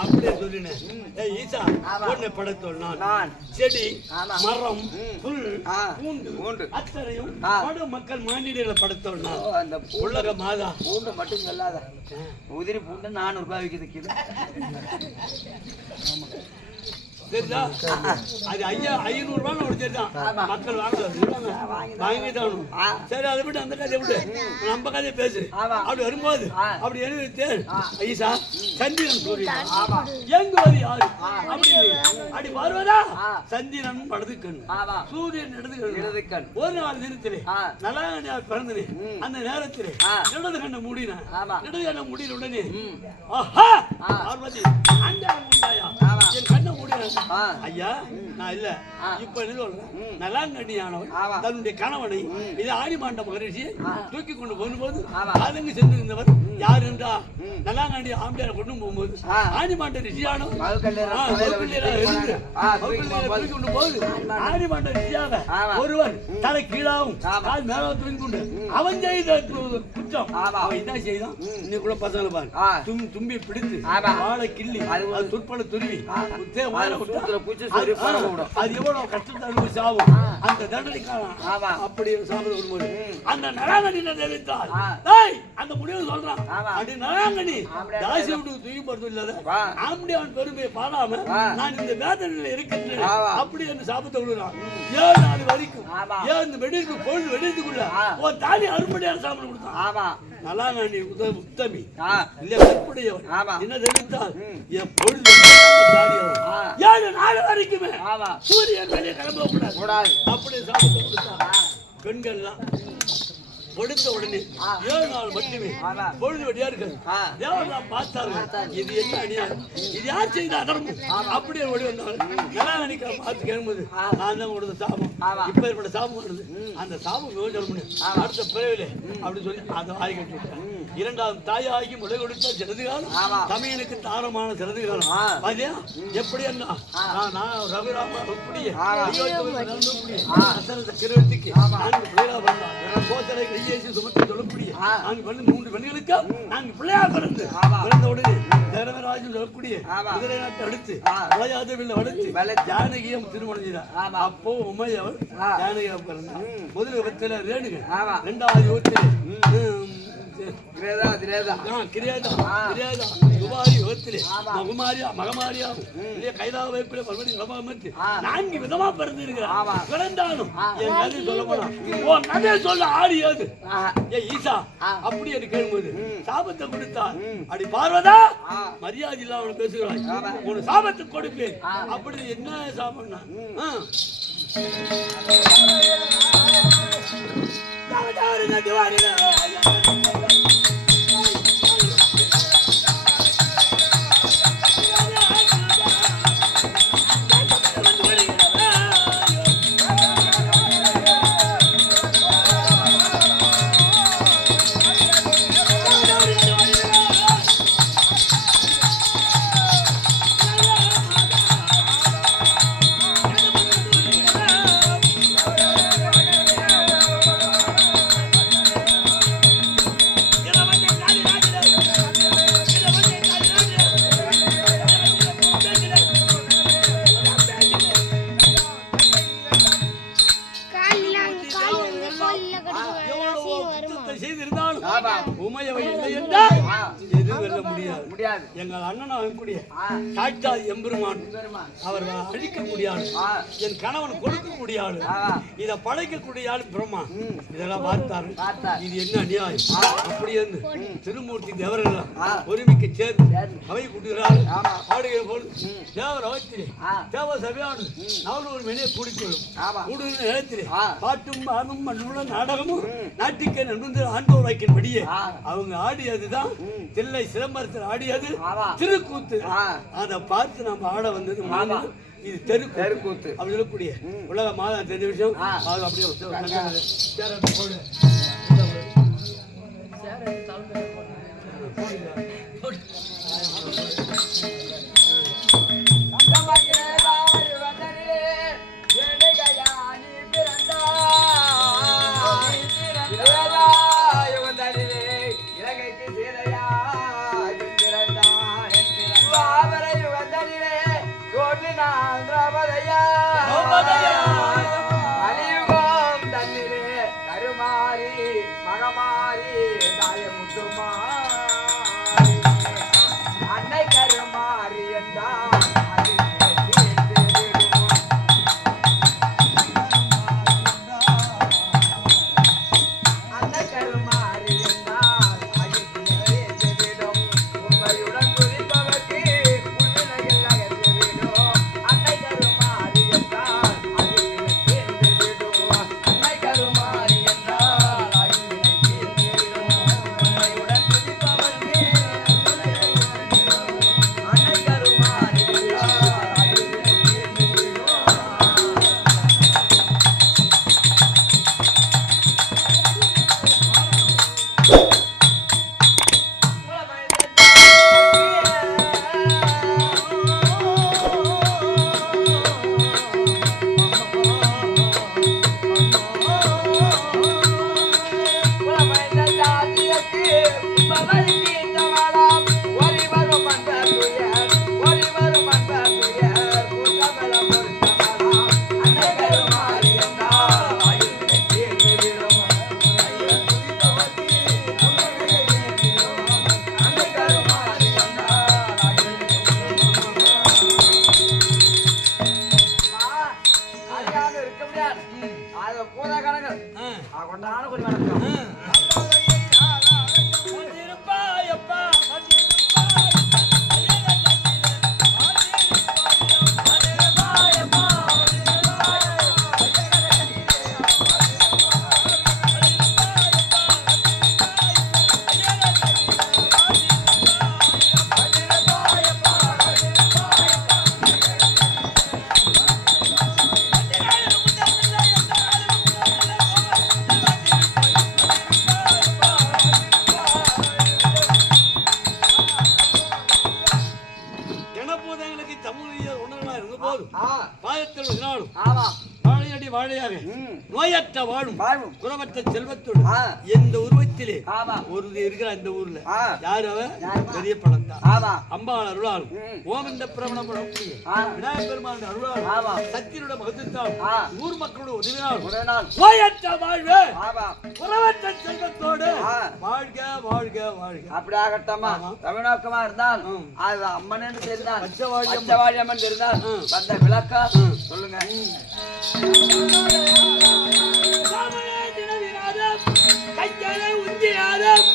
அப்படியே சொல்லினேன். ஈசா பொண்ணை படைத்தோல் நான் செடி மரம் புல் பூண்டு அத்தனையும் மக்கள் மாநிலங்களை படைத்தோல் நான். அந்த உலக மாதா பூண்டு மட்டும் சொல்லாத, உதிரி பூண்டு 400 ரூபாய் விற்கிது கிலோ. சரிதா? அது 500 ரூபான்னு ஒரு சரிதான் மக்கள் வாங்கிதான். சரி, அதை விட்டு அந்த கதையை விட்டு நம்ம கதையை பேசு. அப்படி வரும்போது அப்படி எழுதிட்டு ஐசா சந்திரன் சூரியன் எங்க வரி யாரு அப்படி வருவதா? சந்திரன் வலதுக்கண், சூரியன் இடதுக்கண். ஒரு நாள் நிறுத்திலே நல்லா பிறந்தனே, அந்த நேரத்திலே இடது கண்ணை மூடின. இடது கண்ணை முடின உடனே பார்வதி அங்க உண்டாயா என் கண்ணை மூடின. ஐயா நான் இல்ல இப்ப என்ன சொல்றேன், நலாங்கண்ணியானவன் தன்னுடைய கணவனை இது ஆணிமாண்ட மகரிஷியை தூக்கி கொண்டு போகும்போது ஆதங்கு சென்றிருந்தவர் யார் என்றா நலாங்கண்டி ஆம்பியாரை கொண்டு போகும்போது ஆணிமாண்ட ரிஷியானவன் தூக்கி கொண்டு போகுது. ஆணிமாண்ட ரிஷியாக ஒருவன் தலை கீழாவும் கால் மேல தூக்கி கொண்டு அவன் செய்த குற்றம் அவன் என்ன செய்தான்? இன்னைக்குள்ள பசங்களை பாரு, தும்பி பிடித்து வாழை கிள்ளி துற்பட துருவி அது எவ்வளவு கஷ்டத்தை சாவும் அந்த தண்டனைக்கான அப்படி சாப்பிட அந்த நலாங்கண்ணி தெரிவித்தால் அந்த முடிவு சொல்றான். அப்படி நலாங்கண்ணி தாசி விட்டு தூக்கி போறது இல்லாத ஆம்படியான் பெருமையை பாடாம நான் இந்த வேதனையில இருக்கின்றேன் அப்படி என்று சாப்பிட்டு விடுறான். 7 நாள் வரைக்கும் 7 வெடிக்கு பொழுது வெடித்துக்குள்ள ஒரு தாலி அரும்படியான சாப்பிட கொடுத்தான். நலாங்கண்ணி உத்தமி இல்ல கற்புடையவன் என்ன தெரிவித்தால் என் பொழுது 7 நாள் வரைக்குமே சூரியன் வெளியே கிளம்ப கூடாது அப்படி சாப்பிட்டு கொடுத்தா. பெண்கள்லாம் கொடுத்த உடனே 7 நாள் மட்டுமே பொழுது வெடியா இருக்கு. தேவரெல்லாம் பார்த்தாங்க, இது என்ன அநியாயம், இது யார் செய்த அதர்மம் அப்படியே ஓடி வந்தாங்க. நலாங்கண்ணிக்க பார்த்து கேட்கும்போது நான் தான் கொடுத்த சாபம், இப்ப ஏற்பட்ட சாபம் வருது, அந்த சாபம் யோசனை அடுத்த பிறவிலே அப்படி சொல்லி அந்த வாய் கட்டி விட்டாங்க. 2ஆம் தாயாகி முளை கொடுத்த சிறதுகாலம் தமையனுக்கு தாரமான சிறதுகாலம் பாத்தியா எப்படி என்ன ரகுராம அப்படியே கிரவத்துக்கு சுமத்தி சொல்லக்கூடிய நாங்கள் 3 பெண்களுக்கு நாங்கள் பிள்ளையா பிறந்த உடனே தேவராஜன் சொல்லக்கூடிய குதிரை நாட்டை அடுத்து மலையாதவில் அடுத்து ஜானகியம் திருமணம் செய்தார். அப்போ உமையவர் ஜானகியா பிறந்தார். முதல் விபத்தில் ரேணுகள், 2வது விபத்தில் நான்கு விதமா பிறந்திருக்கிறான். சொல்ல ஆடியது ஈசா அப்படி என்று கேட்கும்போது சாபத்தை கொடுத்தார். அப்படி பார்வதா மரியாதை இல்லாம பேசுகிறாய், ஒரு சாபத்தை கொடுப்பேன். அப்படி என்ன சாபம்னா எங்கள் அண்ணன் கூடிய சாட்சாத் எம்பெருமான் அவர் அழிக்க முடியாது, என் கணவன் கொடுக்க முடியாது, இதை படைக்கக்கூடிய ஆள் பிரம்மா. இதெல்லாம் பார்த்தாரு, இது என்ன அநியாயம் அப்படி என்று திருமூர்த்தி தேவர்கள் ஒருமிக்க சேர்ந்து அவை கூட்டுகிறார். ஆடுகிற போது தேவர் அவத்திலே தேவ சபையானு 400 மணியை கூடிக்கொள்ளும். கூடுகிற நேரத்திலே பாட்டும் ஆடும் மண்ணுள்ள நாடகமும் நாட்டிக்க நண்பு ஆண்டோர் வாக்கின்படியே அவங்க ஆடியதுதான் தில்லை சிதம்பரத்தில் ஆடியது திருக்கூத்து. அதை பார்த்து நம்ம ஆட வந்தது இது தெருக்கூத்து அப்படி சொல்லக்கூடிய உலக மாதம் தெரிஞ்ச விஷயம். அப்படியே கருமாரி மகமாரி தாயமுத்துமா அன்னை கருமாரி என்றால் நோயற்ற வாழும் குறவற்ற செல்வத்தோடு எந்த உருவத்திலே ஒரு இருக்கிற இந்த ஊர்ல யாரு அவ பெரிய படம் தான் அம்பாள் அருளாலும் ஓம் இந்த பிரபலம் விநாயகர் பெருமாள் அருளாலும் சக்தியோட மகத்துவத்தால் ஊர் மக்களோட உதவினால் நோயற்ற வாழ்வு குறவற்ற செல்வத்தோடு வாழ்க வாழ்க வாழ்க. அப்படி ஆகட்டமா தமிழ்நாக்கமா இருந்தால் அது அம்மன் என்று தெரிந்தால் பச்சவாழி அம்மன் தெரிந்தால் அந்த விளக்கம் சொல்லுங்க. கையாலே உந்தியாரம்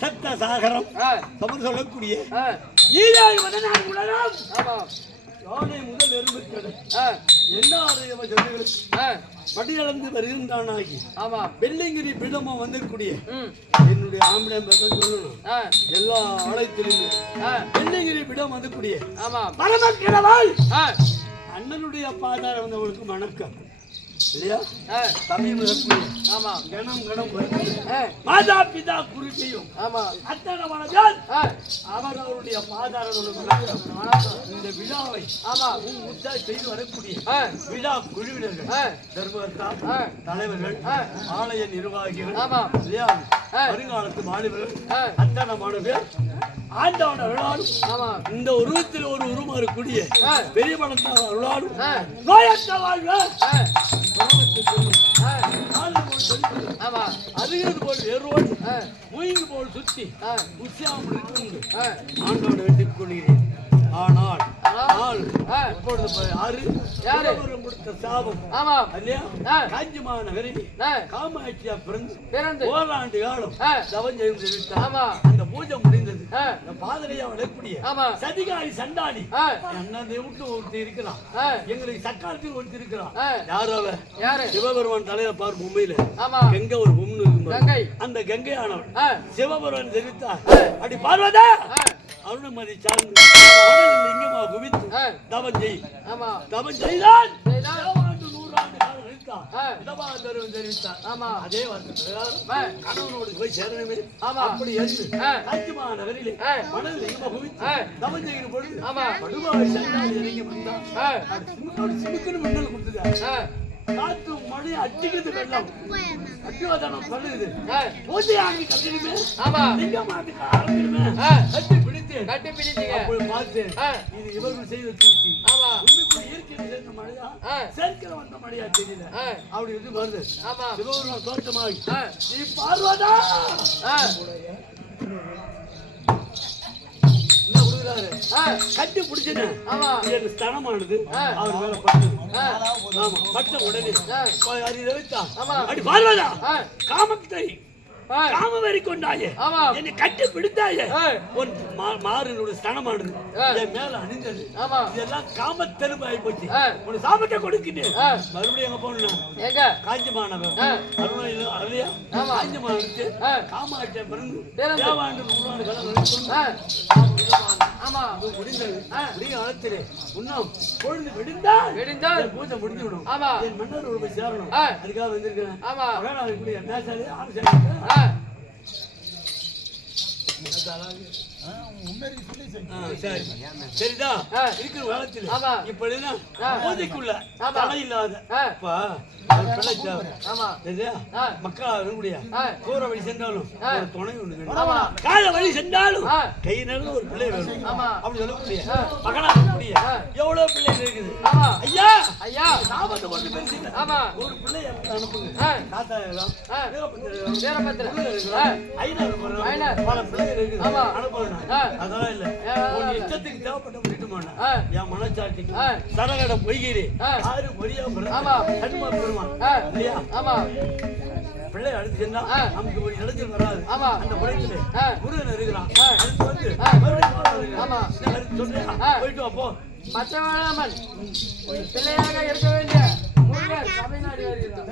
சத்த சாகரம் சொல்லக்கூடிய யானை முதல் எறும்புக்கள் படியளந்து வருகின்றானாகி வெள்ளிங்கிரி பீடமும் வந்திருக்கூடிய என்னுடைய ஆம்பளை சொல்லணும் எல்லா ஆலயத்திலுமே வெள்ளிங்கிரி பீடம் வந்திருக்கூடிய பரமக்கிழவாள் அண்ணனுடைய பாதாரம் வந்தவங்களுக்கு வணக்கம் இல்லையா தமிழ் கணம் கணம் மாதா பிதா குறிப்பையும் அத்தனை வணக்கம் அவர் அவருடைய பாதாரம் இந்த விழாவை செய்து வரக்கூடிய விழா குழுவினர்கள் தர்மகர்த்தா தலைவர்கள் ஆலய நிர்வாகிகள் இல்லையா வருங்காலத்து மாணவர்கள் அத்தனை மாணவர்கள் ஆண்டவன விழாடும் இந்த உருவத்தில் ஒரு உருவம் இருக்கக்கூடிய பெரிய பணத்தால் விழாடும் நோயற்ற வாழ்வு அதுகிறது போல் ஏறுவோடு மூய்ந்து போல் சுற்றி உற்சாகம் ஆண்டோட வேண்டிக் கொள்கிறேன். ஆனால் இப்பொழுது கொடுத்த சாபம் காஞ்சி மாநகரில் காமாட்சியா பிறந்து ஓராண்டு காலம் தவம் செய்து அந்த பூஜை முடிந்தது. பாதனையா வரக்கூடிய சதிகாரி சண்டாடி அண்ணன் விட்டு ஒருத்தர் இருக்கிறான், எங்களுக்கு சக்காலத்தில் ஒருத்தர் இருக்கிறான். யாரால சிவபெருமான் தலையில பார் மும்பையில கங்கை ஒரு பொண்ணு அந்த கங்கையானவன் சிவபெருமான் தெரிவித்தார். அப்படி பார்வதா அருணமதி சார்ந்து லிங்கமா குவித்து தவம் செய். தவம் செய்தான் 100 ஆண்டு காலம் தெரிவித்தார். அதே கணவனோடு போய் சேரணுமே அப்படி என்று காஞ்சிமா நகரிலே மணல் லிங்கமா குவித்து தவம் செய்கிற பொழுது படுவாய் சண்டாடி இறங்கி வந்தான். சிமுக்குன்னு மின்னல் கொடுத்துட்டார். காற்று மழை அடிக்குது, வெள்ளம் அடிவாதனம் பண்ணுது. பூஜை ஆகி கட்டிடுமே லிங்கமாட்டு ஆரம்பிடுமே கட்டி பிடித்தேன். அப்படி பார்த்தேன் இது இவர்கள் செய்த தூக்கி இயற்கை சேர்ந்த மழையா சேர்க்கிற வந்த மழையா தெரியல. அப்படி இது வருது சிவபெருமான் தோற்றமாகி நீ பார்வதா கட்டி பிடிச்சது ஸ்தனமானது அவர் மேல பட்டது. பட்ட உடனே அடி பார்வதா காமத்தை காமவெறி கொண்டாயே என்னை கட்டி பிடித்தாயே ஒரு மாறனுடைய ஸ்தனமானது என் மேல அணிந்தது. இதெல்லாம் காம தெலும்பு ஆகி போச்சு. ஒரு சாபத்தை கொடுக்கிட்டேன். மறுபடியும் எங்க போனா காஞ்சி மாணவன் அருணையா காஞ்சி மாணவனுக்கு காமாட்சியை பிறந்து தேவாண்டு 100 ஆண்டு காலம் முடிந்தது. காலத்திலே இன்னும் பொழுது விடிந்தால் பூஜை முடிஞ்சு விடும். என் மன்னர் போய் சேரணும். அதுக்காக வந்திருக்கிறேன். சரிதா இருக்கிற காலத்தில் இப்படிதான் பூஜைக்குள்ள தடை இல்லாத மக்கள் கூற வழி சென்றாலும் துணை ஒண்ணு கால வழி சென்றாலும் கை நிறைய ஒரு பிள்ளை வேணும். அப்படி சொல்லக்கூடிய மகனா இருக்கக்கூடிய எவ்வளவு பிள்ளைகள் இருக்குது. ஐயா ஐயா சாபத்தை போட்டு பேசிட்டு ஒரு பிள்ளை அனுப்புங்க. தாத்தா பல பிள்ளைகள் இருக்குது அனுப்புறேன். அதெல்லாம் இல்ல இஷ்டத்துக்கு தேவைப்பட்ட விட்டு போன என் மனச்சாட்சிக்கு சரகட பொய்கிறே யாரு பொரியா பெருமான் இல்லையா பிள்ளை அடுத்து சென்றா நமக்கு ஒரு இளைஞர் வராது. அந்த குறைத்துல முருகன் இருக்கிறான். அடுத்து வந்து சொல்றியா போயிட்டு அப்போ பச்சைமலையம்மன் பிள்ளையாக இருக்க வேண்டிய முருகன் தமிழ்நாடு வருகிறார்.